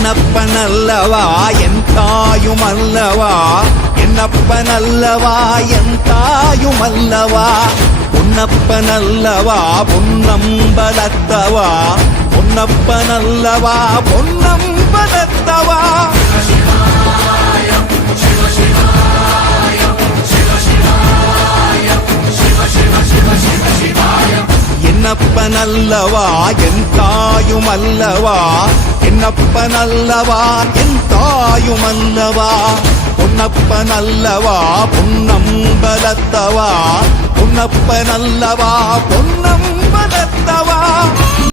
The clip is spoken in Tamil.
என்னப்பனல்லவா என் தாயுமல்லவா என்னப்பனல்லவா என் தாயுமல்லவா பொன்னப்பனல்லவா பொன்னம்பலத்தவா பொன்னப்பனல்லவா பொன்னம்பலத்தவா என்னப்பனல்லவா என் தாயுமல்லவா என்னப்பனல்லவா என் தாயுமல்லவா பொன்னப்பனல்லவா பொன்னம்பலத்தவா பொன்னப்பனல்லவா பொன்னம்பலத்தவா